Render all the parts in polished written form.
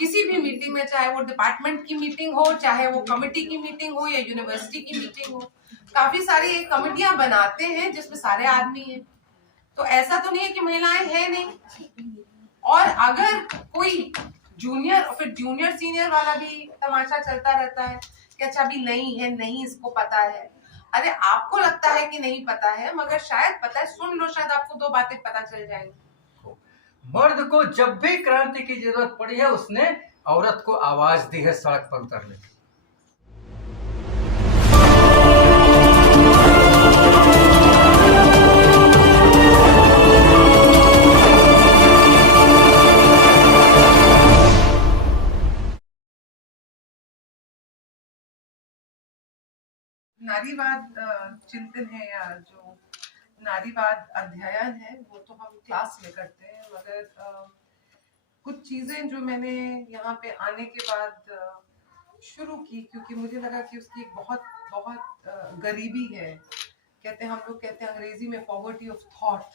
किसी भी मीटिंग में, चाहे वो डिपार्टमेंट की मीटिंग हो, चाहे वो कमेटी की मीटिंग हो या यूनिवर्सिटी की मीटिंग हो, काफी सारी कमेटियां बनाते हैं जिसमें सारे आदमी हैं। तो ऐसा तो नहीं है कि महिलाएं हैं नहीं। और अगर कोई जूनियर और फिर जूनियर सीनियर वाला भी तमाशा चलता रहता है कि अच्छा अभी नहीं है, नहीं इसको पता है। अरे आपको लगता है कि नहीं पता है, मगर शायद पता है, सुन लो, शायद आपको दो बातें पता चल जाएंगी। मर्द को जब भी क्रांति की जरूरत पड़ी है, उसने औरत को आवाज दी है सड़क पर उतरने की। नारीवाद चिंतन है या जो नारीवाद अध्ययन है वो तो हम क्लास में करते हैं, मगर कुछ चीजें जो मैंने यहाँ पे आने के बाद शुरू की, क्योंकि मुझे लगा कि उसकी एक बहुत बहुत गरीबी है। कहते हैं, हम लोग कहते हैं अंग्रेजी में पॉवर्टी ऑफ थॉट।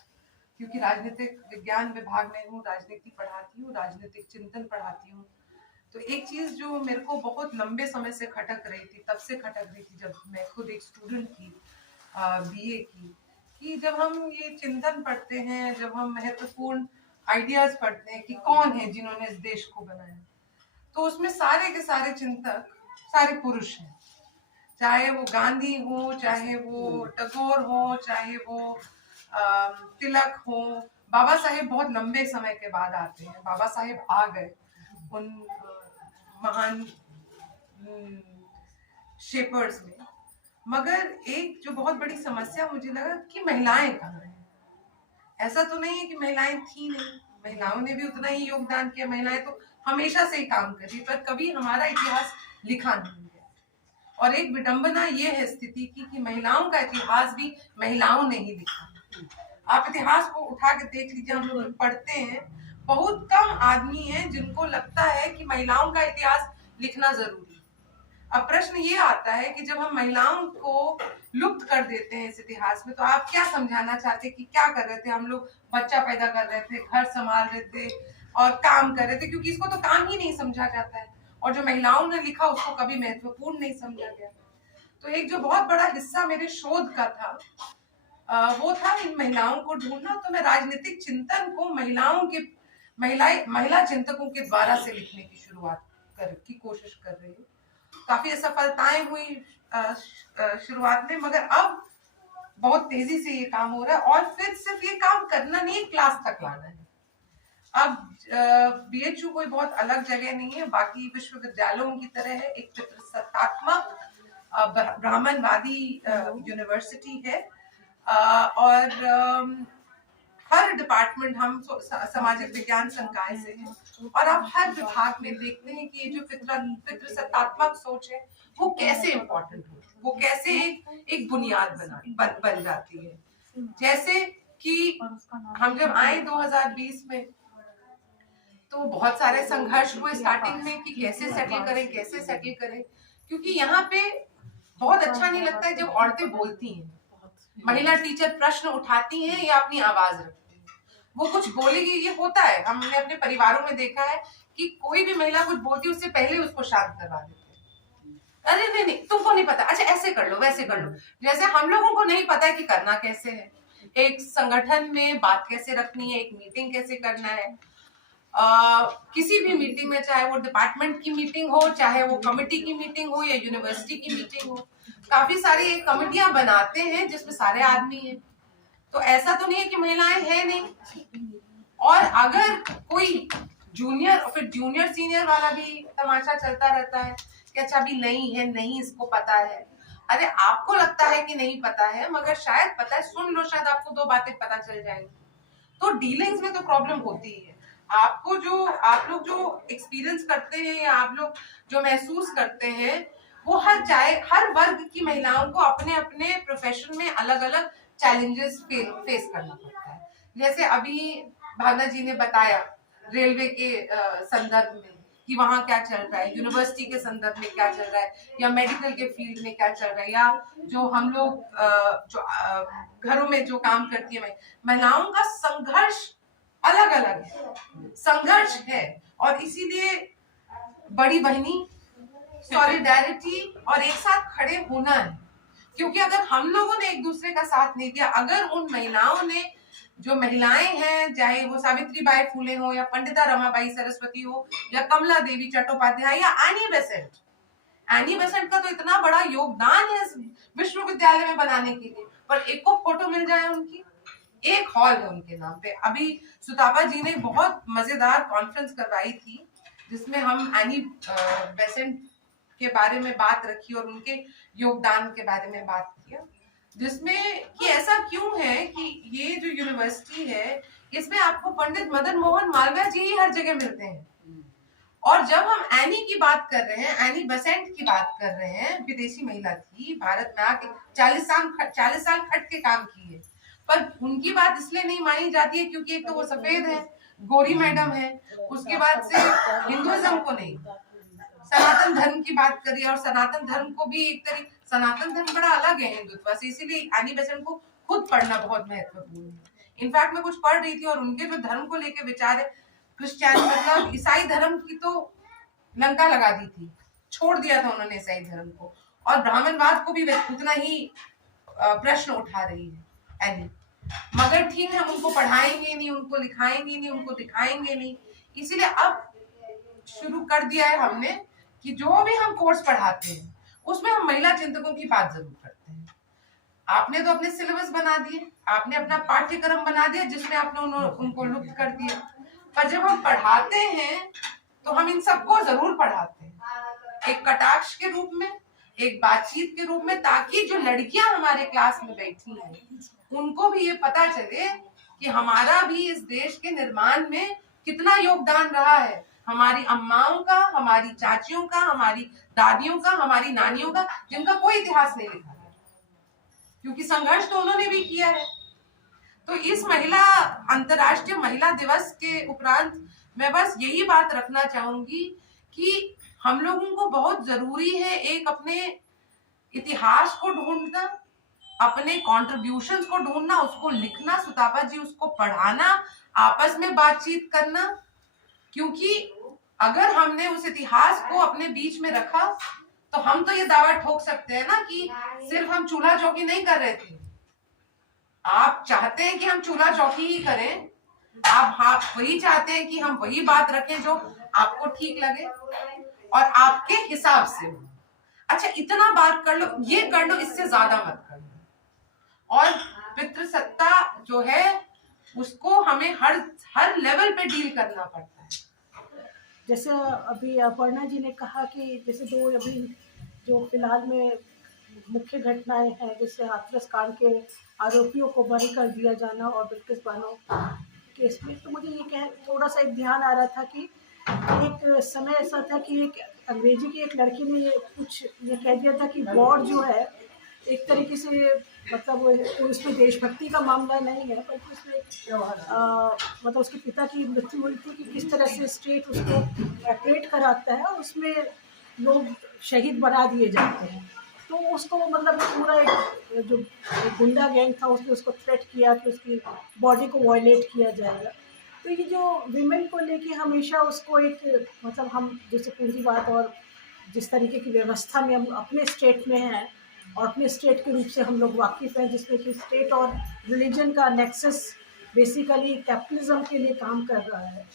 क्योंकि राजनीतिक विज्ञान विभाग में हूँ, राजनीति पढ़ाती हूँ, राजनीतिक चिंतन पढ़ाती हूँ। तो एक चीज जो मेरे को बहुत लंबे समय से खटक रही थी, तब से खटक रही थी जब मैं खुद एक स्टूडेंट थी बीए की, कि जब हम ये चिंतन पढ़ते हैं, जब हम महत्वपूर्ण आइडियाज पढ़ते हैं कि कौन है जिन्होंने इस देश को बनाया, तो उसमें सारे के सारे चिंतक सारे पुरुष हैं। चाहे वो गांधी हो, चाहे वो टैगोर हो, चाहे वो तिलक हो। बाबा साहेब बहुत लंबे समय के बाद आते हैं, बाबा साहेब आ गए उन महान शेपर्स में। मगर एक जो बहुत बड़ी समस्या मुझे लगा कि महिलाएं कहाँ हैं। ऐसा तो नहीं है कि महिलाएं थी नहीं, महिलाओं ने भी उतना ही योगदान किया। महिलाएं तो हमेशा से ही काम कर रही, पर कभी हमारा इतिहास लिखा नहीं है। और एक विडंबना ये है स्थिति की कि महिलाओं का इतिहास भी महिलाओं ने ही लिखा। आप इतिहास को उठा के देख लीजिए, हम लोग पढ़ते हैं, बहुत कम आदमी हैं जिनको लगता है कि महिलाओं का इतिहास लिखना जरूरी है। अब प्रश्न ये आता है कि जब हम महिलाओं को लुप्त कर देते हैं इस इतिहास में, तो आप क्या समझाना चाहते कि क्या कर रहे थे हम लोग? बच्चा पैदा कर रहे थे, घर संभाल रहे थे और काम कर रहे थे, क्योंकि इसको तो काम ही नहीं समझा जाता है। और जो महिलाओं ने लिखा उसको कभी महत्वपूर्ण नहीं समझा गया। तो एक जो बहुत बड़ा हिस्सा मेरे शोध का था वो था इन महिलाओं को ढूंढना। तो मैं राजनीतिक चिंतन को महिला चिंतकों के द्वारा से लिखने की की कोशिश कर रही हूँ। काफी असफलताएं हुई शुरुआत में, मगर अब बहुत तेजी से ये काम हो रहा है। और फिर सिर्फ ये काम करना नहीं, क्लास तक लाना है। अब बीएचयू कोई बहुत अलग जगह नहीं है, बाकी विश्वविद्यालयों की तरह है। एक पितृसत्तात्मक ब्राह्मणवादी यूनिवर्सिटी है। और हर डिपार्टमेंट, हम सामाजिक विज्ञान संकाय से हैं, और आप हर विभाग में देखते हैं कि ये जो पितृसत्तात्मक सोच है वो कैसे इम्पोर्टेंट हो, वो कैसे एक बुनियाद बन जाती है। जैसे कि हम जब आए 2020 में, तो बहुत सारे संघर्ष हुए स्टार्टिंग में कि कैसे सेटल करें, क्योंकि यहाँ पे बहुत अच्छा नहीं लगता है जब औरतें बोलती हैं। महिला टीचर प्रश्न उठाती हैं या अपनी आवाज रखती हैं, वो कुछ बोलेगी, ये होता है। हमने अपने परिवारों में देखा है कि कोई भी महिला कुछ बोलती है उससे पहले उसको शांत करवा देते हैं। अरे नहीं नहीं, तुमको नहीं पता, अच्छा ऐसे कर लो, वैसे कर लो। जैसे हम लोगों को नहीं पता है कि करना कैसे है, एक संगठन में बात कैसे रखनी है, एक मीटिंग कैसे करना है। किसी भी मीटिंग में, चाहे वो डिपार्टमेंट की मीटिंग हो, चाहे वो कमेटी की मीटिंग हो या यूनिवर्सिटी की मीटिंग हो, काफी सारी कमेटियां बनाते हैं जिसमें सारे आदमी हैं। तो ऐसा तो नहीं है कि महिलाएं हैं नहीं। और अगर कोई जूनियर और फिर जूनियर सीनियर वाला भी तमाशा चलता रहता है कि अच्छा अभी नहीं है, नहीं इसको पता है। अरे आपको लगता है कि नहीं पता है, मगर शायद पता है, सुन लो, शायद आपको दो बातें पता चल जाएंगी। तो डीलिंग्स में तो प्रॉब्लम होती ही है। आप लोग जो एक्सपीरियंस करते हैं या आप लोग जो महसूस करते हैं, वो हर वर्ग की महिलाओं को अपने अपने प्रोफेशन में अलग अलग चैलेंजेस फेस करना पड़ता है। जैसे अभी भावना जी ने बताया रेलवे के संदर्भ में कि वहां क्या चल रहा है, यूनिवर्सिटी के संदर्भ में क्या चल रहा है, या मेडिकल के फील्ड में क्या चल रहा है, या जो हम लोग जो घरों में जो काम करती है महिलाओं का संघर्ष अलग अलग है, संघर्ष है। और इसीलिए बड़ी बहनी, सॉलिडेरिटी और एक साथ खड़े होना है। क्योंकि अगर हम लोगों ने एक दूसरे का साथ नहीं दिया, अगर उन महिलाओं ने, जो महिलाएं हैं, चाहे वो सावित्री बाई फुले हो या पंडिता रमाबाई सरस्वती हो या कमला देवी चट्टोपाध्याय या एनी बेसेंट का तो इतना बड़ा योगदान है इस विश्वविद्यालय में बनाने के लिए, पर एक को फोटो मिल जाए उनकी, एक हॉल है उनके नाम पे। अभी सुतापा जी ने बहुत मजेदार कॉन्फ्रेंस करवाई थी जिसमें हम एनी बेसेंट के बारे में बात रखी और उनके योगदान के बारे में बात किया, जिसमें कि ऐसा क्यों है कि ये जो यूनिवर्सिटी है इसमें आपको पंडित मदन मोहन मालवीय जी ही हर जगह मिलते हैं। और जब हम एनी की बात कर रहे हैं, एनी बेसेंट की बात कर रहे हैं, विदेशी महिला थी, भारत में आके 40 साल खट के काम की है, पर उनकी बात इसलिए नहीं मानी जाती है क्योंकि एक तो वो सफेद है, गोरी मैडम है, उसके बाद से हिंदुइज्म को नहीं, सनातन धर्म की बात करी, और सनातन धर्म को भी एक तरीके, सनातन धर्म बड़ा अलग है हिंदुत्व से, इसीलिए एनी बेसेंट को खुद पढ़ना बहुत महत्वपूर्ण है। इनफैक्ट मैं कुछ पढ़ रही थी और उनके जो धर्म को लेके विचार है, क्रिश्चियन मतलब ईसाई धर्म की तो लंका लगा दी थी, छोड़ दिया था उन्होंने ईसाई धर्म को, और ब्राह्मणवाद को भी उतना ही प्रश्न उठा रही है एनी। मगर ठीक है, हम उनको पढ़ाएंगे नहीं, उनको लिखाएंगे नहीं, उनको दिखाएंगे नहीं, इसीलिए अब शुरू कर दिया है हमने कि जो भी हम कोर्स पढ़ाते हैं उसमें हम महिला चिंतकों की बात जरूर करते हैं। आपने तो अपने सिलेबस बना दिए, आपने अपना पाठ्यक्रम बना दिया जिसमें आपने उनको लुप्त कर दिया, पर जब हम पढ़ाते हैं तो हम इन सबको जरूर पढ़ाते हैं, एक कटाक्ष के रूप में, एक बातचीत के रूप में, ताकि जो लड़कियां हमारे क्लास में बैठी हैं उनको भी ये पता चले कि हमारा भी इस देश के निर्माण में कितना योगदान रहा है, हमारी अम्माओं का, हमारी चाचियों का, हमारी दादियों का, हमारी नानियों का, जिनका कोई इतिहास नहीं लिखा है, क्योंकि संघर्ष तो उन्होंने भी किया है। तो इस अंतर्राष्ट्रीय महिला दिवस के उपरांत मैं बस यही बात रखना चाहूंगी कि हम लोगों को बहुत जरूरी है एक अपने इतिहास को ढूंढना, अपने कॉन्ट्रीब्यूशंस को ढूंढना, उसको लिखना, सुतापा जी उसको पढ़ाना, आपस में बातचीत करना, क्योंकि अगर हमने उस इतिहास को अपने बीच में रखा तो हम तो ये दावा ठोक सकते हैं ना कि सिर्फ हम चूल्हा चौकी नहीं कर रहे थे। आप चाहते हैं कि हम चूल्हा चौकी ही करें, आप वही चाहते हैं कि हम वही बात रखें जो आपको ठीक लगे और आपके हिसाब से हो। अच्छा, इतना बात कर लो, ये कर लो, इससे ज्यादा मत कर लो। और पितृसत्ता जो है उसको हमें हर लेवल पे डील करना पड़ता है। जैसे अभी अपर्णा जी ने कहा कि जैसे दो अभी जो फिलहाल में मुख्य घटनाएं हैं, जैसे हाथरस कांड के आरोपियों को बरी कर दिया जाना और बिल्किस बानो केस में, तो मुझे ये थोड़ा सा एक ध्यान आ रहा था कि एक समय ऐसा था कि एक अंग्रेजी की एक लड़की ने ये कह दिया था कि वॉर जो है एक तरीके से मतलब उसमें देशभक्ति का मामला नहीं है, बल्कि उसमें मतलब उसके पिता की मृत्यु हुई थी कि किस तरह से स्टेट उसको ऑपरेट कराता है और उसमें लोग शहीद बना दिए जाते हैं। तो उसको मतलब पूरा एक जो गुंडा गैंग था उसने उसको थ्रेट किया कि उसकी बॉडी को वायलेट किया जाएगा। तो ये जो विमेन को लेके हमेशा उसको एक मतलब हम जैसे पूंजीवाद और जिस तरीके की व्यवस्था में हम अपने स्टेट में हैं और अपने स्टेट के रूप से हम लोग वाकिफ़ हैं, जिसमें कि स्टेट और रिलीजन का नेक्सस बेसिकली कैपिटलिज्म के लिए काम कर रहा है।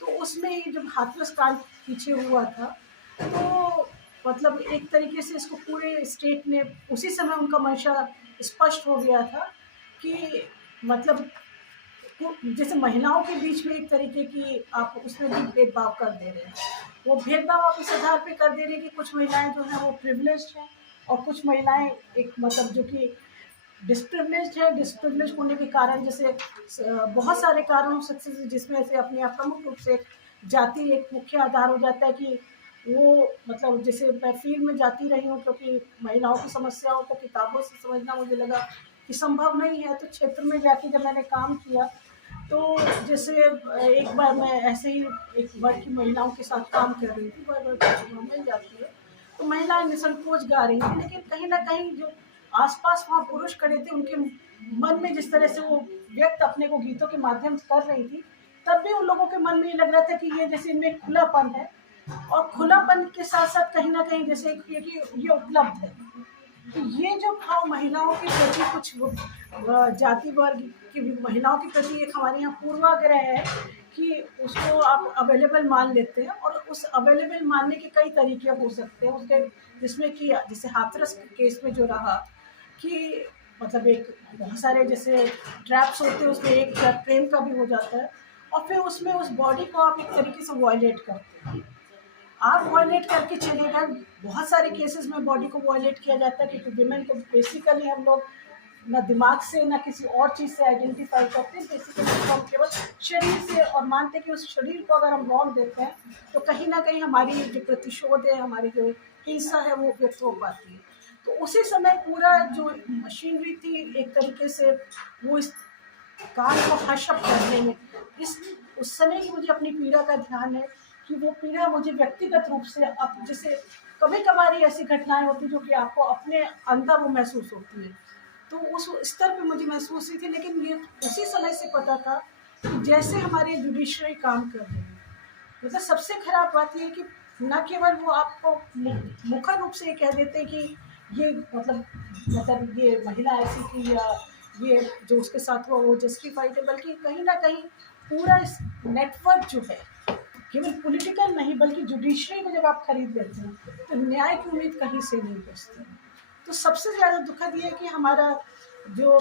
तो उसमें जब हाथरस कांड पीछे हुआ था तो मतलब एक तरीके से इसको पूरे स्टेट ने उसी समय उनका मंशा स्पष्ट हो गया था कि मतलब जैसे महिलाओं के बीच में एक तरीके की आप उसमें भी भेदभाव कर दे रहे हैं। वो भेदभाव आप इस आधार पे कर दे रहे हैं कि कुछ महिलाएं जो हैं वो प्रिविलेज्ड हैं और कुछ महिलाएं एक मतलब जो कि डिसप्रिविलेज्ड है। डिसप्रिविलेज्ड होने के कारण जैसे बहुत सारे कारण हो सकते हैं, जिसमें से अपने आप प्रमुख रूप से जाति एक मुख्य आधार हो जाता है कि वो मतलब जैसे मैं फील्ड में जाती रही हूँ क्योंकि महिलाओं की समस्याओं को किताबों से समझना मुझे लगा कि संभव नहीं है। तो क्षेत्र में जाके जब मैंने काम किया तो जैसे एक बार मैं ऐसे ही एक वर्ग की महिलाओं के साथ काम कर रही थी, मिल जाती है तो महिलाएं निसंकोच गा रही थी, लेकिन कहीं ना कहीं जो आसपास वहाँ पुरुष खड़े थे उनके मन में जिस तरह से वो व्यक्त अपने को गीतों के माध्यम से कर रही थी, तब भी उन लोगों के मन में ये लग रहा था कि ये जैसे इनमें खुलापन है और खुलापन के साथ साथ कहीं ना कहीं जैसे कि ये उपलब्ध है। तो ये जो भाव महिलाओं के प्रति कुछ जाति वर्ग की महिलाओं के प्रति एक हमारे यहाँ पूर्वाग्रह है कि उसको आप अवेलेबल मान लेते हैं, और उस अवेलेबल मानने के कई तरीके हो सकते हैं उसके, जिसमें कि जैसे हाथरस केस में जो रहा कि मतलब एक बहुत सारे जैसे ट्रैप्स होते हैं, उसमें एक ट्रैप प्रेम का भी हो जाता है, और फिर उसमें उस बॉडी को आप एक तरीके से वॉयलेट करते हैं। आप वॉयलेट करके चले गए, बहुत सारे केसेस में बॉडी को वॉयलेट किया जाता है, क्योंकि विमेन को बेसिकली हम लोग ना दिमाग से ना किसी और चीज़ से आइडेंटिफाई करते हैं, बेसिकली हम केवल शरीर से, और मानते हैं कि उस शरीर को अगर हम रॉन्ग देते हैं तो कहीं ना कहीं हमारी जो प्रतिशोध है, हमारी जो हिंसा है वो व्यक्त हो पाती है। तो उसी समय पूरा जो मशीनरी थी एक तरीके से वो इस कान को हश अप करने में, इस उस समय की मुझे अपनी पीड़ा का ध्यान है कि वो पीड़ा मुझे व्यक्तिगत रूप से, अब जैसे कभी कभार ऐसी घटनाएं होती जो कि आपको अपने अंदर वो महसूस होती है, तो उस स्तर पे मुझे महसूस हुई थी। लेकिन ये उसी समय से पता था कि जैसे हमारे जुडिशरी काम कर रही है, मतलब सबसे खराब बात ये है कि न केवल वो आपको मुखर रूप से ये कह देते हैं कि ये मतलब ये महिला ऐसी थी या ये जो उसके साथ हुआ वो जस्टिफाइड है, बल्कि कहीं ना कहीं पूरा इस नेटवर्क जो है केवल पॉलिटिकल नहीं बल्कि जुडिशरी को जब आप खरीद लेते हैं तो न्याय की उम्मीद कहीं से नहीं बचती। तो सबसे ज़्यादा दुखद ये है कि हमारा जो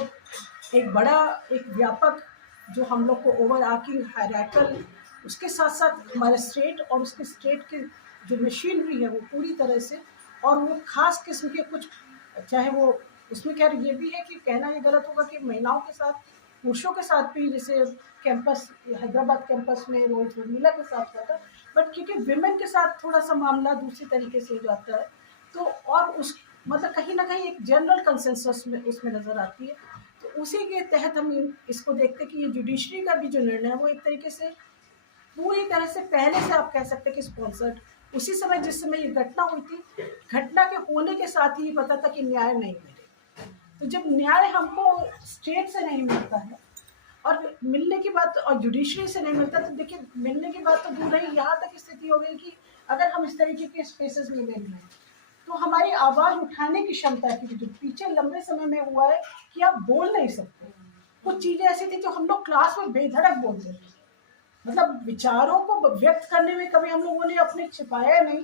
एक बड़ा एक व्यापक जो हम लोग को ओवर आर्किंग हायरार्कल, उसके साथ साथ हमारे स्टेट और उसके स्टेट के जो मशीनरी है वो पूरी तरह से, और वो खास किस्म के कुछ, चाहे वो उसमें खैर ये भी है कि कहना ये गलत होगा कि महिलाओं के साथ पुरुषों के साथ भी, जैसे कैंपस हैदराबाद कैंपस में रोहित वेमुला के साथ हुआ था, बट क्योंकि विमेन के साथ थोड़ा सा मामला दूसरी तरीके से हो जाता है, तो और उस मतलब कहीं ना कहीं एक जनरल कंसेंसस में उसमें नज़र आती है। तो उसी के तहत हम इसको देखते हैं कि ये जुडिशरी का भी जो निर्णय है वो एक तरीके से पूरी तरह से पहले से आप कह सकते हैं कि स्पॉन्सर्ड, उसी समय जिस समय ये घटना हुई थी, घटना के होने के साथ ही पता था कि न्याय नहीं मिलेगा। तो जब न्याय हमको स्टेट से नहीं मिलता है और मिलने की बात, और जुडिशरी से नहीं मिलता, तो देखिए मिलने की बात तो दूर रही, यहाँ तक स्थिति हो गई कि अगर हम इस तरीके के स्पेसेस में मिल रहे हैं तो हमारी आवाज़ उठाने की क्षमता की जो पीछे लंबे समय में हुआ है कि आप बोल नहीं सकते। कुछ चीज़ें ऐसी थी जो हम लोग क्लास में बेधड़क बोलते थे, मतलब विचारों को व्यक्त करने में कभी हम लोगों ने अपने छिपाया नहीं,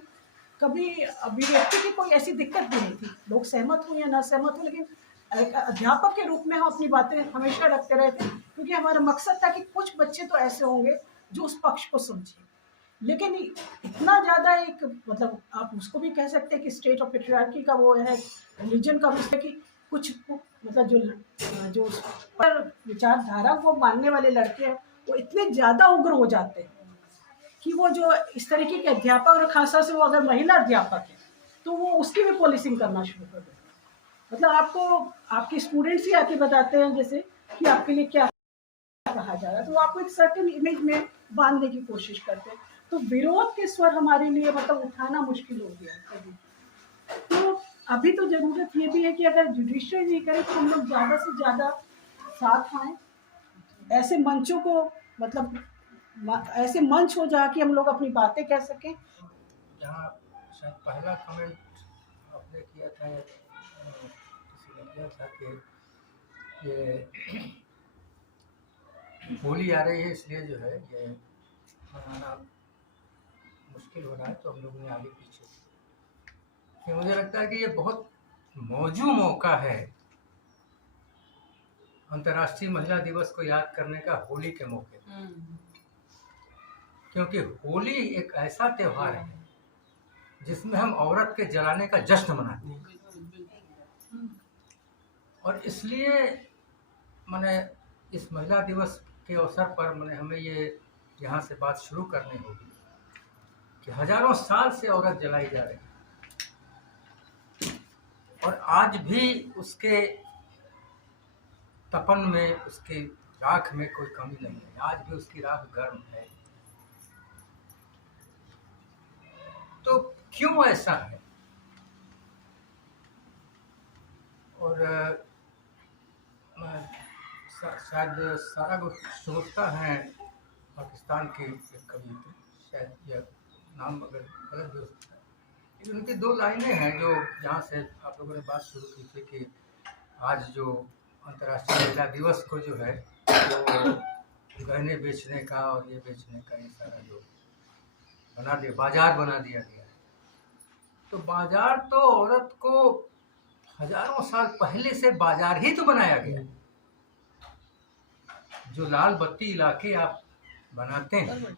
कभी अभिव्यक्ति की कोई ऐसी दिक्कत भी नहीं थी, लोग सहमत हुए या ना सहमत हुए, लेकिन एक अध्यापक के रूप में हम अपनी बातें हमेशा रखते रहे थे, क्योंकि हमारा मकसद था कि कुछ बच्चे तो ऐसे होंगे जो उस पक्ष को समझें। लेकिन इतना ज़्यादा एक मतलब आप उसको भी कह सकते हैं कि स्टेट ऑफ पेट्रियार्की का वो है, रिलीजन का भी, कि कुछ मतलब जो उस पर विचारधारा को मानने वाले लड़के हैं वो इतने ज़्यादा उग्र हो जाते हैं कि वो जो इस तरीके के अध्यापक, और खासतौर से वो अगर महिला अध्यापक है तो वो उसकी भी पॉलिसिंग करना शुरू कर देते हैं। मतलब आपको आपके स्टूडेंट्स ही आके बताते हैं जैसे कि आपके लिए क्या कहा जा रहा है, तो वो आपको एक सर्टेन इमेज में बांधने की कोशिश करते हैं। तो विरोध के स्वर हमारे लिए मतलब उठाना मुश्किल हो गया कभी। तो अभी तो ज़रूरत ये भी है कि अगर जुडिशरी नहीं करे तो हम लोग ज़्यादा से ज़्यादा साथ आएँ, ऐसे मंचों को मतलब ऐसे मंच हो जहाँ कि हम लोग अपनी बातें कह सकें। यहाँ शायद पहला कमेंट आपने किया था, किसी ने किया था कि ये होली आ रही है इसलिए जो है ये मनाना मुश्किल हो रहा है, तो हम लोगों ने आगे पीछे कि मुझे लगता है कि ये बहुत मौजूद मौका है अंतर्राष्ट्रीय महिला दिवस को याद करने का, होली के मौके पर। क्योंकि होली एक ऐसा त्यौहार है जिसमें हम औरत के जलाने का जश्न मनाते हैं, और इसलिए मैंने इस महिला दिवस के अवसर पर मैंने हमें ये यहाँ से बात शुरू करनी होगी कि हजारों साल से औरत जलाई जा रही है और आज भी उसके तपन में, उसकी राख में कोई कमी नहीं है, आज भी उसकी राख गर्म है। तो क्यों ऐसा है? और शायद सारा सोचता है पाकिस्तान की एक कवि थी, शायद यह नाम अगर गलत भी हो सकता है, लेकिन उनकी 2 लाइनें हैं जो जहाँ से आप लोगों ने बात शुरू की थी कि आज जो अंतर्राष्ट्रीय महिला दिवस को जो है वो गहने बेचने का और ये बेचने का ये सारा जो बना दिया, बाजार बना दिया गया है। तो बाजार तो औरत को हजारों साल पहले से बाजार ही तो बनाया गया। जो लाल बत्ती इलाके आप बनाते हैं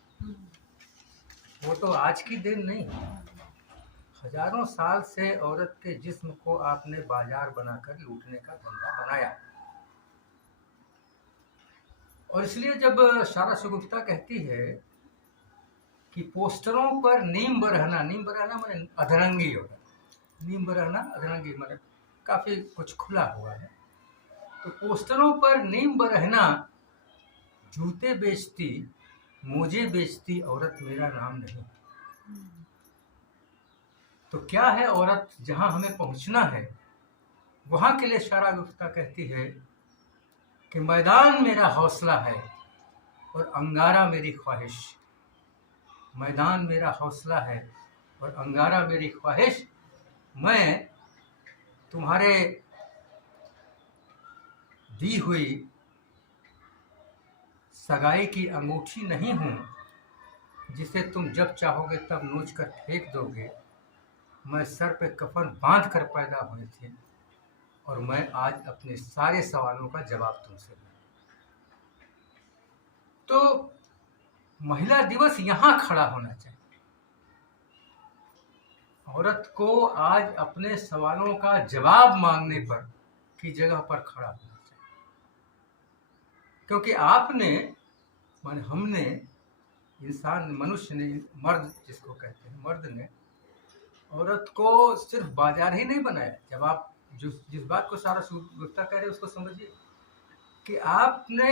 वो तो आज की दिन नहीं, हजारों साल से औरत के जिस्म को आपने बाजार बनाकर लूटने का धंधा बनाया। और इसलिए जब शारा शगुफ्ता कहती है कि पोस्टरों पर नीम बरहना माने अधरंगी होगा, नीम बरहना अधरंगी माने काफी कुछ खुला हुआ है। तो पोस्टरों पर नीम बरहना, जूते बेचती मोजे बेचती औरत मेरा नाम नहीं। तो क्या है औरत, जहां हमें पहुंचना है वहां के लिए शारा गुफ्ता कहती है कि मैदान मेरा हौसला है और अंगारा मेरी ख्वाहिश। मैदान मेरा हौसला है और अंगारा मेरी ख्वाहिश। मैं तुम्हारे दी हुई सगाई की अंगूठी नहीं हूं जिसे तुम जब चाहोगे तब नोच कर फेंक दोगे। मैं सर पे कफन बांध कर पैदा हुई थी और मैं आज अपने सारे सवालों का जवाब तुमसे दूं। तो महिला दिवस यहां खड़ा होना चाहिए। औरत को आज अपने सवालों का जवाब मांगने पर की जगह पर खड़ा होना चाहिए, क्योंकि आपने माने हमने, इंसान मनुष्य ने, मर्द जिसको कहते हैं, मर्द ने औरत को सिर्फ बाजार ही नहीं बनाया। जब आप जिस बात को सारा गुप्ता कह रहे हैं उसको समझिए कि आपने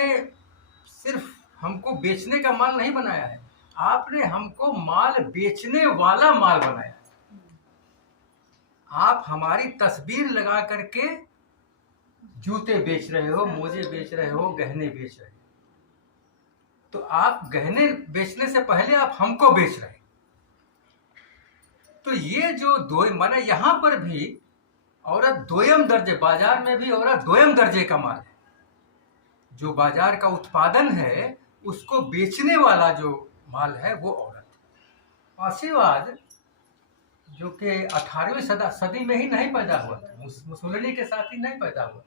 सिर्फ हमको बेचने का माल नहीं बनाया है, आपने हमको माल बेचने वाला माल बनाया। आप हमारी तस्वीर लगा करके जूते बेच रहे हो, मोजे बेच रहे हो, गहने बेच रहे हो। तो आप गहने बेचने से पहले आप हमको बेच रहे हैं। तो ये जो दो माने यहां पर भी औरत दोयम दर्जे, बाजार में भी औरत दोयम दर्जे का माल है। जो बाजार का उत्पादन है उसको बेचने वाला जो माल है वो औरत है। फासीवाद जो कि 18वीं सदी में ही नहीं पैदा हुआ था, मुसोलिनी के साथ ही नहीं पैदा हुआ था,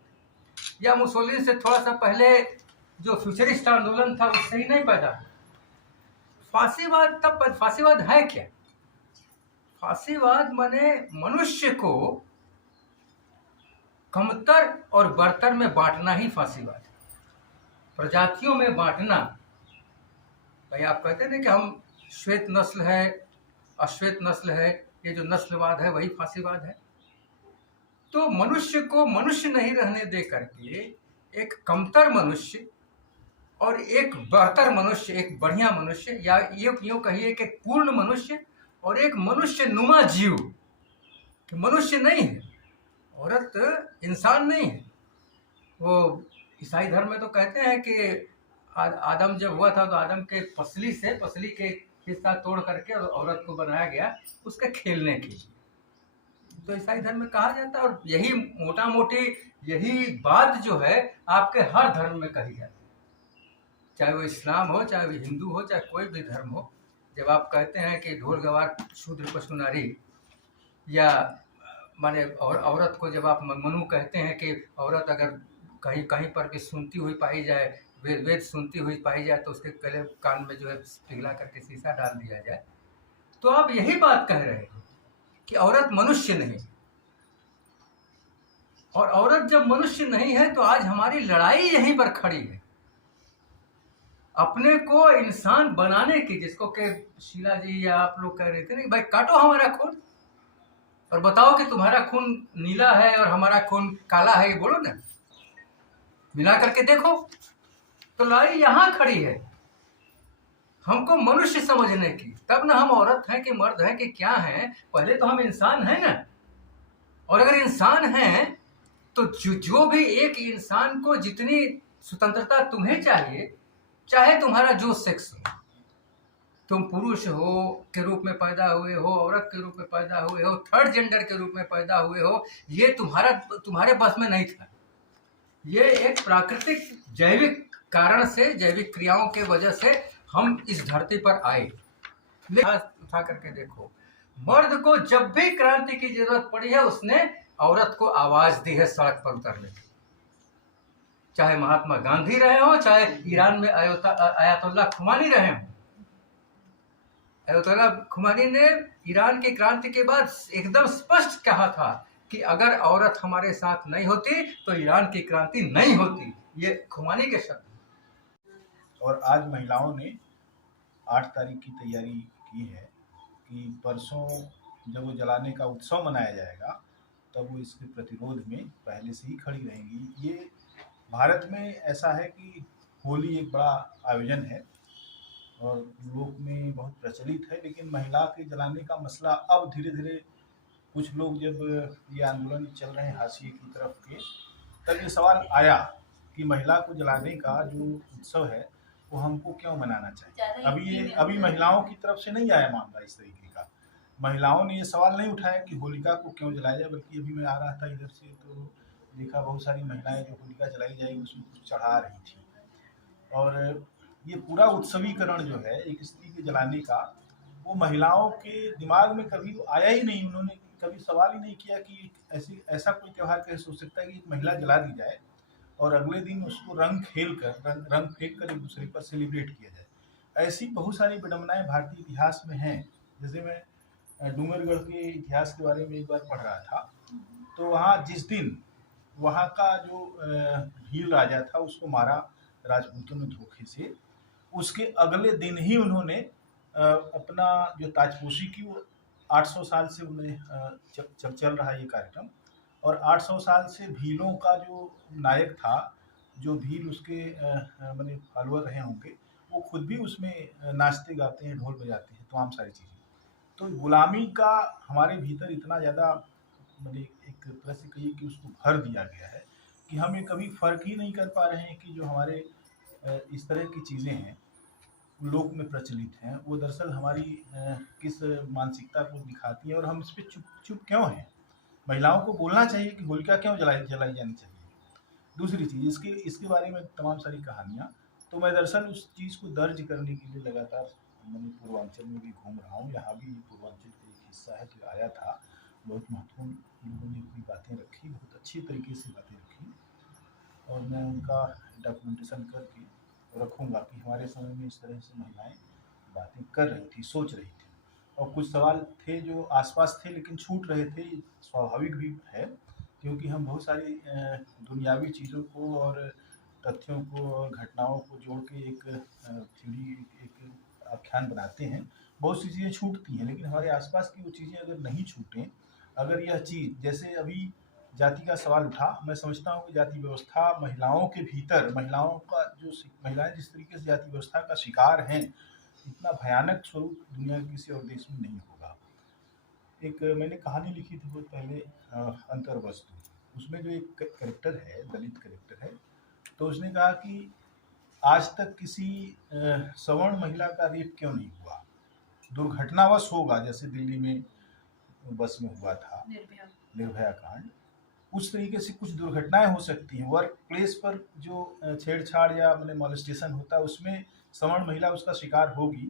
या मुसोलिनी से थोड़ा सा पहले जो फ्यूचरिस्ट आंदोलन था उससे ही नहीं पैदा हुआ। फासीवाद तब, फासीवाद है क्या? फासीवाद माने मनुष्य को कमतर और बर्तर में बांटना ही फासीवाद है, प्रजातियों में बांटना। भाई आप कहते हैं ना कि हम श्वेत नस्ल है, अश्वेत नस्ल है, ये जो नस्लवाद है वही फासीवाद है। तो मनुष्य को मनुष्य नहीं रहने दे करके एक कमतर मनुष्य और एक बेहतर मनुष्य, एक बढ़िया मनुष्य, या यूं कहिए कि पूर्ण मनुष्य और एक मनुष्य नुमा जीव, कि मनुष्य नहीं है, औरत इंसान नहीं है। वो ईसाई धर्म में तो कहते हैं कि आदम जब हुआ था तो आदम के पसली के हिस्सा तोड़ करके औरत को बनाया गया उसके खेलने के लिए। तो ईसाई धर्म में कहा जाता है, और यही मोटा मोटी यही बात जो है आपके हर धर्म में कही जाती है, चाहे वो इस्लाम हो, चाहे वो हिंदू हो, चाहे कोई भी धर्म हो। जब आप कहते हैं कि ढोल गवार शूद्र पशु नारी, या माने और औरत को जब आप मनु कहते हैं कि औरत अगर कहीं कहीं पर भी सुनती हुई पाई जाए, वेद सुनती हुई पाई जाए तो उसके गले कान में जो है पिघला करके शीशा डाल दिया जाए, तो आप यही बात कह रहे हैं कि औरत मनुष्य नहीं। और औरत जब मनुष्य नहीं है तो आज हमारी लड़ाई यहीं पर खड़ी है, अपने को इंसान बनाने की, जिसको के शीला जी या आप लोग कह रहे थे ना कि भाई काटो हमारा खून और बताओ कि तुम्हारा खून नीला है और हमारा खून काला है, ये बोलो ना, मिला करके देखो। तो लड़ाई यहां खड़ी है हमको मनुष्य समझने की, तब ना हम औरत हैं कि मर्द हैं कि क्या हैं, पहले तो हम इंसान हैं ना। और अगर इंसान हैं तो जो भी एक इंसान को जितनी स्वतंत्रता तुम्हें चाहिए, चाहे तुम्हारा जो सेक्स हो, तुम पुरुष हो के रूप में पैदा हुए हो, औरत के रूप में पैदा हुए हो, थर्ड जेंडर के रूप में पैदा हुए हो, ये तुम्हारे बस में नहीं था। ये एक प्राकृतिक जैविक कारण से, जैविक क्रियाओं के वजह से हम इस धरती पर आए। उठा करके देखो, मर्द को जब भी क्रांति की जरूरत पड़ी है उसने औरत को आवाज दी है सड़क पर उतरने की। चाहे महात्मा गांधी रहे हो, चाहे ईरान में आयतुल्लाह खुमानी रहे हो। आयतुल्लाह खुमानी ने ईरान की क्रांति के बाद एकदम स्पष्ट कहा था कि अगर औरत हमारे साथ नहीं होती तो ईरान की क्रांति नहीं होती। ये खुमानी के शब्द। और आज महिलाओं ने 8 तारीख की तैयारी की है कि परसों जब वो जलाने का उत्सव मनाया जाएगा तब वो इसके प्रतिरोध में पहले से ही खड़ी रहेंगी। ये भारत में ऐसा है कि होली एक बड़ा आयोजन है और लोक में बहुत प्रचलित है, लेकिन महिला के जलाने का मसला अब धीरे धीरे कुछ लोग जब ये आंदोलन चल रहे हैं हाशिए की तरफ के, तब ये सवाल आया कि महिला को जलाने का जो उत्सव है वो हमको क्यों मनाना चाहिए। अभी महिलाओं की तरफ से नहीं आया मामला इस तरीके का। महिलाओं ने ये सवाल नहीं उठाया कि होलिका को क्यों जलाया जाए, बल्कि अभी मैं आ रहा था इधर से तो देखा बहुत सारी महिलाएं जो होलिका जलाई जाएगी उसमें कुछ चढ़ा रही थी। और ये पूरा उत्सवीकरण जो है एक स्त्री के जलाने का, वो महिलाओं के दिमाग में कभी आया ही नहीं। उन्होंने कभी सवाल ही नहीं किया कि ऐसा कोई त्यौहार कैसे हो सकता है कि एक महिला जला दी जाए और अगले दिन उसको रंग फेंक कर एक दूसरे पर सेलिब्रेट किया जाए। ऐसी बहुत सारी विडंबनाएं भारतीय इतिहास में हैं। जैसे मैं डूंगरगढ़ के इतिहास के बारे में एक बार पढ़ रहा था, तो वहाँ जिस दिन वहाँ का जो भील राजा था उसको मारा राजपूतों ने धोखे से, उसके अगले दिन ही उन्होंने अपना जो ताजपोशी की वो 800 साल से उन्हें चल रहा है ये कार्यक्रम, और 800 साल से भीलों का जो नायक था, जो भील उसके मैंने फॉलोअर रहे होंगे, वो खुद भी उसमें नाचते गाते हैं, ढोल बजाते हैं, तमाम सारी चीज़ें। तो गुलामी का हमारे भीतर इतना ज़्यादा मैंने एक तरह से कहिए कि उसको भर दिया गया है कि हम ये कभी फ़र्क ही नहीं कर पा रहे हैं कि जो हमारे इस तरह की चीज़ें हैं लोक में प्रचलित हैं वो दरअसल हमारी किस मानसिकता को दिखाती हैं और हम इस पर चुप क्यों हैं। महिलाओं को बोलना चाहिए कि होलिका क्यों जलाई जानी चाहिए। दूसरी चीज़ इसके बारे में तमाम सारी कहानियाँ, तो मैं दरअसल उस चीज़ को दर्ज करने के लिए लगातार मैंने पूर्वांचल में भी घूम रहा हूँ। यहाँ भी पूर्वांचल का एक हिस्सा है जो आया था, बहुत महत्वपूर्ण लोगों ने अपनी बातें रखी, बहुत अच्छी तरीके से बातें रखी, और मैं उनका डॉक्यूमेंटेशन करके रखूँगा कि हमारे समय में इस तरह से महिलाएं बातें कर रही थी, सोच रही थी, और कुछ सवाल थे जो आसपास थे लेकिन छूट रहे थे। स्वाभाविक भी है क्योंकि हम बहुत सारी दुनियावी चीज़ों को और तथ्यों को और घटनाओं को जोड़ के एक थ्योरी, एक आख्यान बनाते हैं। बहुत सी चीज़ें छूटती हैं, लेकिन हमारे आसपास की वो चीज़ें अगर नहीं छूटें, अगर यह चीज़ जैसे अभी जाति का सवाल उठा, मैं समझता हूँ कि जाति व्यवस्था महिलाओं के भीतर, महिलाओं का जो महिलाएं जिस तरीके से जाति व्यवस्था का शिकार हैं, इतना भयानक स्वरूप दुनिया के किसी और देश में नहीं होगा। एक मैंने कहानी लिखी थी बहुत पहले, अंतर्वस्तु, उसमें जो एक कैरेक्टर है, दलित कैरेक्टर है, तो उसने कहा कि आज तक किसी सवर्ण महिला का रेप क्यों नहीं हुआ। दुर्घटनावश होगा, जैसे दिल्ली में बस में हुआ था निर्भया कांड, उस तरीके से कुछ दुर्घटनाएं हो सकती हैं। वर्क प्लेस पर जो छेड़छाड़ या मैंने मॉलेस्टेशन होता है उसमें सवर्ण महिला उसका शिकार होगी,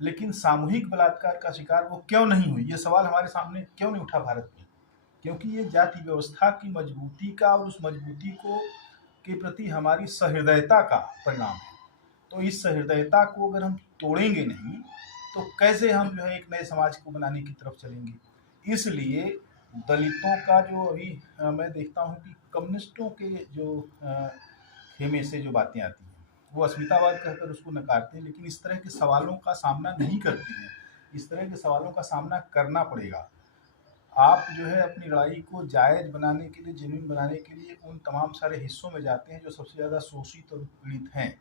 लेकिन सामूहिक बलात्कार का शिकार वो क्यों नहीं हुई, ये सवाल हमारे सामने क्यों नहीं उठा भारत में। क्योंकि ये जाति व्यवस्था की मजबूती का और उस मजबूती को के प्रति हमारी सहृदयता का परिणाम है। तो इस सहृदयता को अगर हम तोड़ेंगे नहीं तो कैसे हम जो है एक नए समाज को बनाने की तरफ चलेंगे। इसलिए दलितों का जो अभी मैं देखता हूँ कि कम्युनिस्टों के जो खेमे से जो बातें आती हैं वो अस्मितावाद कहकर उसको नकारते हैं, लेकिन इस तरह के सवालों का सामना नहीं करते हैं। इस तरह के सवालों का सामना करना पड़ेगा। आप जो है अपनी लड़ाई को जायज़ बनाने के लिए, जेन्युइन बनाने के लिए उन तमाम सारे हिस्सों में जाते हैं जो सबसे ज़्यादा शोषित और पीड़ित हैं,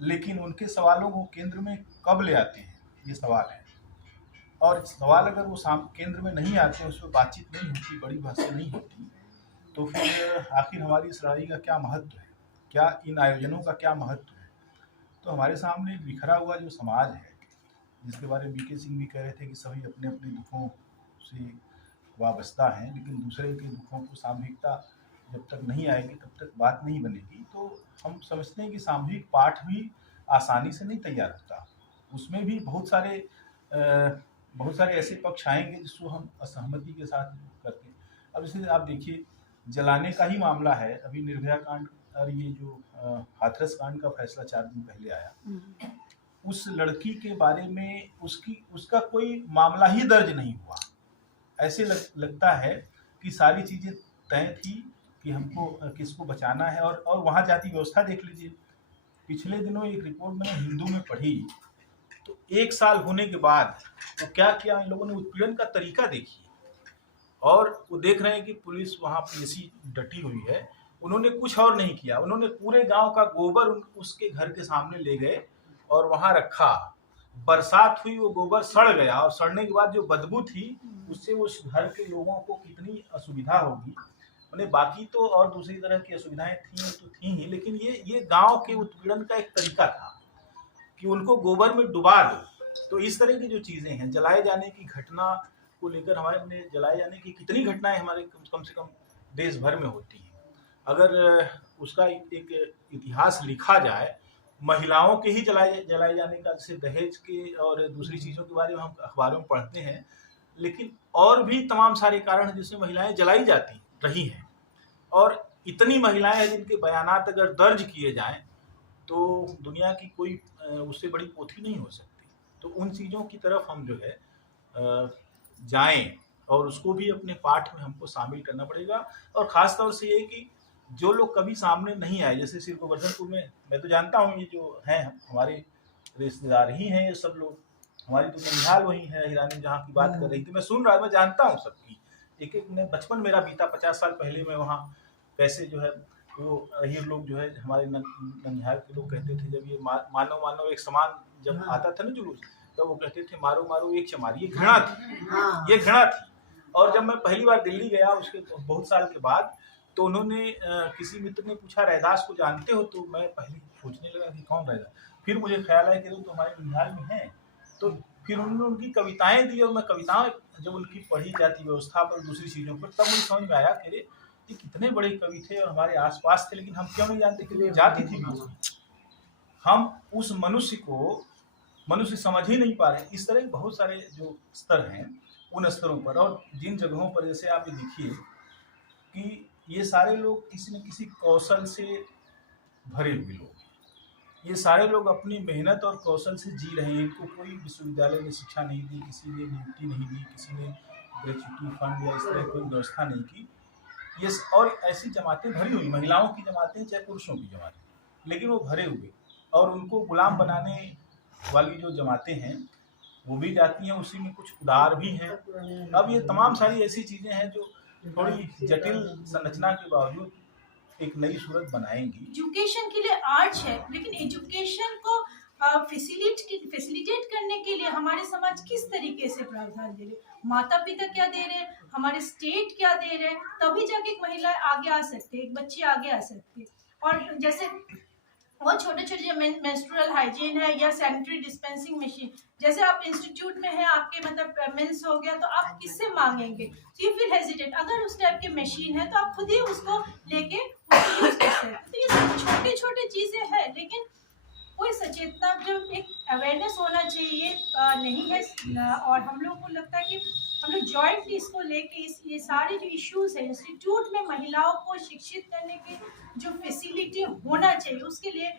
लेकिन उनके सवालों को केंद्र में कब ले आते हैं, ये सवाल है। और सवाल अगर वो केंद्र में नहीं आते, उस पर बातचीत नहीं होती, बड़ी बहसें नहीं होती, तो फिर आखिर हमारी इस लड़ाई का क्या महत्व है, क्या इन आयोजनों का क्या महत्व है। तो हमारे सामने बिखरा हुआ जो समाज है जिसके बारे में बीके सिंह भी कह रहे थे कि सभी अपने अपने दुखों से वाबस्ता हैं, लेकिन दूसरे के दुखों को सामूहिकता जब तक नहीं आएगी तब तक बात नहीं बनेगी। तो हम समझते हैं कि सामूहिक पाठ भी आसानी से नहीं तैयार होता, उसमें भी बहुत सारे ऐसे पक्ष आएंगे जिसको हम असहमति के साथ करते हैं। अब जैसे आप देखिए, जलाने का ही मामला है, अभी निर्भया कांड और ये जो हाथरस कांड का फैसला 4 दिन पहले आया, उस लड़की के बारे में उसका कोई मामला ही दर्ज नहीं हुआ। ऐसे लगता है कि सारी चीज़ें तय थी कि हमको किसको बचाना है। और वहाँ जाति व्यवस्था देख लीजिए, पिछले दिनों एक रिपोर्ट मैंने हिंदू में पढ़ी, तो 1 साल होने के बाद वो क्या किया, इन लोगों ने उत्पीड़न का तरीका देखिए। और वो देख रहे हैं कि पुलिस वहाँ ऐसी डटी हुई है, उन्होंने कुछ और नहीं किया, उन्होंने पूरे गांव का गोबर उसके घर के सामने ले गए और वहाँ रखा। बरसात हुई, वो गोबर सड़ गया, और सड़ने के बाद जो बदबू थी उससे उस घर के लोगों को कितनी असुविधा होगी। मैंने बाकी तो और दूसरी तरह की असुविधाएं थी ही, लेकिन ये गांव के उत्पीड़न का एक तरीका था कि उनको गोबर में डुबा दो। तो इस तरह की जो चीजें हैं, जलाए जाने की घटना को लेकर हमारे जलाए जाने की कितनी घटनाएं हमारे कम से कम देश भर में होती हैं। अगर उसका एक इतिहास लिखा जाए, महिलाओं के ही जलाए जाने का, जैसे दहेज के और दूसरी चीज़ों के बारे में हम अखबारों में पढ़ते हैं, लेकिन और भी तमाम सारे कारण हैं जिसमें महिलाएं जलाई जाती रही हैं। और इतनी महिलाएं हैं जिनके बयानात अगर दर्ज किए जाएं तो दुनिया की कोई उससे बड़ी पोथी नहीं हो सकती। तो उन चीज़ों की तरफ हम जो है जाएं, और उसको भी अपने पाठ में हमको शामिल करना पड़ेगा। और ख़ास तौर से ये कि जो लोग कभी सामने नहीं आए, जैसे श्री गोवर्धनपुर में मैं तो जानता हूँ, ये जो हैं हमारे रिश्तेदार ही हैं ये सब लोग, हमारी तो ननिहाल वही है, हिरानी जहाँ की बात कर रही थी, मैं सुन रहा, मैं जानता हूँ सबकी, एक ने बचपन मेरा बीता 50 साल पहले मैं वहाँ कैसे जो है वो अहीर लोग जो है हमारे ननिहाल के लोग कहते थे, जब ये मानव एक समान जब आता था ना जुलूस, तब वो कहते थे मारो मारो एक चमार। ये घृणा थी, ये घृणा थी। और जब मैं पहली बार दिल्ली गया उसके बहुत साल के बाद, तो उन्होंने किसी मित्र ने पूछा रैदास को जानते हो, तो मैं पहले सोचने लगा कि कौन रैदास, फिर मुझे ख्याल आया कि वो तो हमारे ननिहाल में हैं। तो फिर उन्होंने उनकी कविताएं दी, और मैं कविताएं जब उनकी पढ़ी जाती व्यवस्था पर, दूसरी चीज़ों पर, तब मुझे समझ में आया कि ये कितने बड़े कवि थे और हमारे आसपास थे, लेकिन हम क्यों नहीं जानते कि जाति थी। हम उस मनुष्य समझ ही नहीं पा रहे। इस तरह बहुत सारे जो स्तर हैं, उन स्तरों पर और जिन जगहों पर, जैसे आप ये देखिए कि ये सारे लोग किसी न किसी कौशल से भरे हुए लोग, ये सारे लोग अपनी मेहनत और कौशल से जी रहे हैं। इनको कोई विश्वविद्यालय में शिक्षा नहीं दी, किसी ने नियुक्ति नहीं दी, किसी ने ग्रेच्युटी फंड या इस तरह कोई व्यवस्था नहीं की। ये और ऐसी जमातें भरी हुई, महिलाओं की जमातें चाहे पुरुषों की जमातें, लेकिन वो भरे हुए, और उनको गुलाम बनाने वाली जो जमातें हैं वो भी जाती हैं, उसी में कुछ उदार भी हैं। अब ये तमाम सारी ऐसी चीज़ें हैं जो थोड़ी जटिल संरचना के बावजूद एक नई सूरत बनाएंगी। एजुकेशन के लिए आर्ट्स है, लेकिन एजुकेशन को फैसिलिटेट करने के लिए हमारे समाज किस तरीके से प्रावधान दे रहे, माता पिता क्या दे रहे हैं, हमारे स्टेट क्या दे रहे हैं, तभी जाके एक महिला आगे आ सकती है, एक बच्ची आगे आ सकती है। और जैसे बहुत छोटे छोटे मेंस्ट्रुअल हाइजीन है या सैनिटरी डिस्पेंसिंग मशीन, जैसे आप इंस्टीट्यूट में है, आपके मतलब मेंस हो गया, तो आप किससे मांगेंगे, तो यू फील हेजिटेट। अगर उस टाइप की मशीन है तो आप खुद ही उसको लेके उसको यूज कर सकते हैं। तो ये सब छोटे छोटे चीजें हैं, लेकिन कोई सचेतना, जो एक अवेयरनेस होना चाहिए नहीं है। और हम लोग को लगता है कि हम लोग जॉइंटली इसको लेके ये सारे जो इश्यूज है, इंस्टीट्यूट में महिलाओं को शिक्षित करने के जो फैसिलिटी होना चाहिए, उसके लिए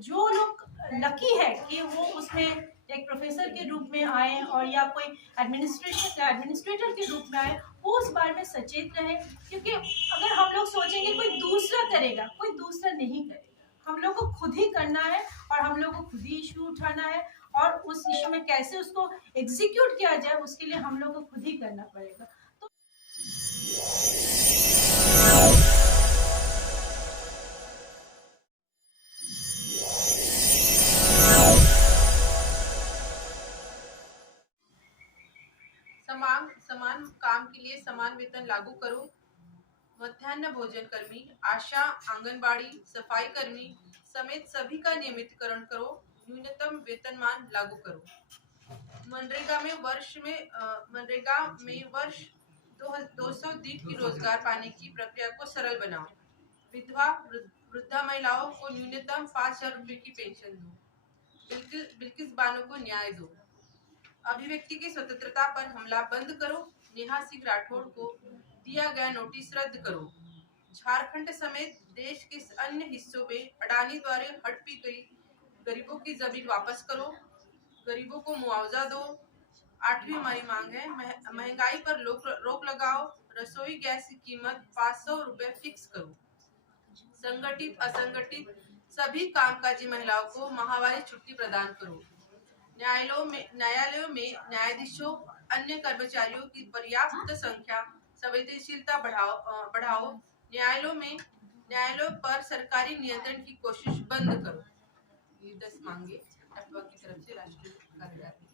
जो लोग लकी है कि वो उसमें एक प्रोफेसर के रूप में आए और या कोई एडमिनिस्ट्रेटर के रूप में आए, वो उस बारे में सचेत रहे। क्योंकि अगर हम लोग सोचेंगे कोई दूसरा करेगा, कोई दूसरा नहीं करेगा, हम लोग को खुद ही करना है, और हम लोग को खुद ही इशू उठाना है, और उस इशू में कैसे उसको एग्जीक्यूट किया जाए उसके लिए हम लोग को खुद ही करना पड़ेगा। तो समान काम के लिए समान वेतन लागू करो। मध्याह्न भोजन कर्मी, आशा, आंगनबाड़ी, सफाई कर्मी समेत सभी का नियमितीकरण करो। न्यूनतम वेतनमान लागू करो। मनरेगा में वर्ष 200 दीर्घ की रोजगार पाने की प्रक्रिया को सरल बनाओ। विधवा वृद्धा महिलाओं को न्यूनतम 5,000 रुपए की पेंशन दो। बिल्किस बानो को न्याय दो। अभिव्यक्ति की स्वतंत्रता पर हमला बंद करो। नेहा सिंह राठौड़ को दिया गया नोटिस रद्द करो। झारखंड समेत देश के अन्य हिस्सों में अडानी द्वारा हड़पी गई गरीबों की जमीन वापस करो। गरीबों को मुआवजा दो। 8वीं हमारी मांग है महंगाई पर रोक लगाओ। रसोई गैस की कीमत 500 रुपए फिक्स करो। संगठित असंगठित सभी कामकाजी महिलाओं को माहवारी छुट्टी प्रदान करो। न्यायालयों में न्यायाधीशों अन्य कर्मचारियों की पर्याप्त संख्या संवेदनशीलता बढ़ाओ। न्यायालयों पर सरकारी नियंत्रण की कोशिश बंद करो। ये 10 मांगे अथवा की तरफ से राष्ट्रीय कार्यालय